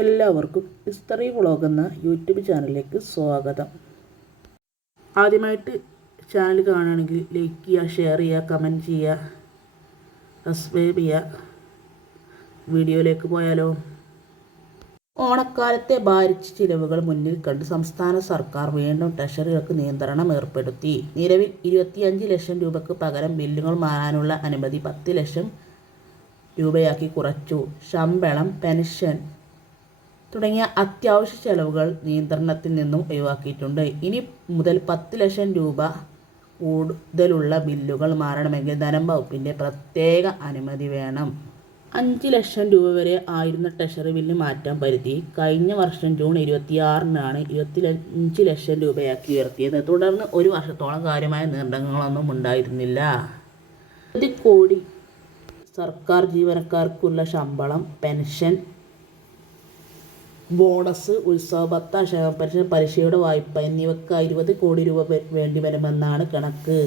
എല്ലാവർക്കും history vlog എന്ന YouTube ചാനലിലേക്ക് സ്വാഗതം. ആദ്യമായിട്ട് ചാനൽ കാണുകയാണെങ്കിൽ ലൈക്ക് ചെയ്യുക ഷെയർ ചെയ്യുക കമന്റ് ചെയ്യുക സബ്സ്ക്രൈബ് ചെയ്യുക. വീഡിയോയിലേക്ക് പോയാലോ? ഓണക്കാലത്തെ ഭാരിച്ച ചിലവുകൾ മുന്നിൽ കണ്ട് സംസ്ഥാന സർക്കാർ വീണ്ടും ട്രഷറികൾക്ക് നിയന്ത്രണം ഏർപ്പെടുത്തി. നിലവിൽ ഇരുപത്തിയഞ്ച് ലക്ഷം രൂപയ്ക്ക് പകരം ബില്ലുകൾ മാറാനുള്ള അനുമതി പത്ത് ലക്ഷം രൂപയാക്കി കുറച്ചു. ശമ്പളം പെൻഷൻ തുടങ്ങിയ അത്യാവശ്യ ചെലവുകൾ നിയന്ത്രണത്തിൽ നിന്നും ഒഴിവാക്കിയിട്ടുണ്ട്. ഇനി മുതൽ പത്ത് ലക്ഷം രൂപ കൂടുതലുള്ള ബില്ലുകൾ മാറണമെങ്കിൽ ധനം വകുപ്പിന്റെ പ്രത്യേക അനുമതി വേണം. അഞ്ച് ലക്ഷം രൂപ വരെ ആയിരുന്ന ട്രഷറി ബില്ല് മാറ്റാൻ പരിധി കഴിഞ്ഞ വർഷം ജൂൺ ഇരുപത്തിയാറിനാണ് ഇരുപത്തി അഞ്ച് ലക്ഷം രൂപയാക്കി ഉയർത്തിയത്. തുടർന്ന് ഒരു വർഷത്തോളം കാര്യമായ നിർണയങ്ങളൊന്നും ഉണ്ടായിരുന്നില്ല. ഒരു കോടി സർക്കാർ ജീവനക്കാർക്കുള്ള ശമ്പളം പെൻഷൻ ബോണസ് ഉത്സവ ഭത്ത പലിശയുടെ വായ്പ എന്നിവയ്ക്ക് ഇരുപത് കോടി രൂപ വേണ്ടിവരുമെന്നാണ് വേണ്ടി വരുമെന്നാണ് കണക്ക്.